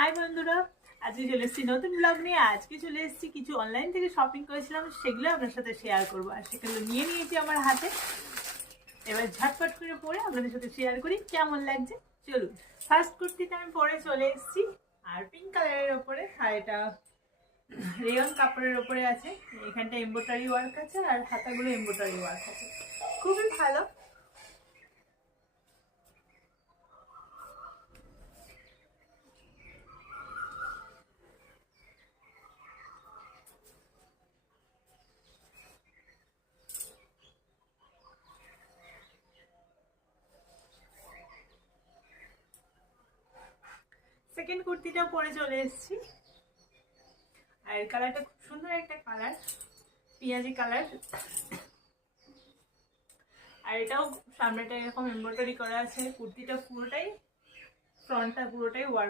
High বন্ধুরা, আজকে চলে এসেছি নতুন ব্লগ নিয়ে। আজকে চলে এসেছি কিছু অনলাইন থেকে শপিং করেছিলাম, সেগুলো আপনার সাথে শেয়ার করবো। আর সেগুলো নিয়ে নিয়েছি আমার হাতে। এবার ঝটপট করে পরে আপনাদের সাথে শেয়ার করি কেমন লাগছে। চলুন, ফার্স্ট কুর্তিটা আমি পরে চলে এসেছি, আর পিঙ্ক কালারের ওপরে, আর এটা রেয়ন কাপড়ের ওপরে আছে। এখানটা এমব্রয়ডারি ওয়ার্ক আছে, আর হাতাগুলো এমব্রয়ডারি ওয়ার্ক আছে, খুবই ভালো। সেকেন্ড কুর্তিটাও পরে চলে এসেছি, আর কালারটা খুব সুন্দর একটা কালার, পেঁয়াজি কালার। আর এটাও সামনেটা এরকম এমব্রয়ডারি করা আছে। কুর্তিটা পুরোটাই, ফ্রন্টটা পুরোটাই ওয়ার্ক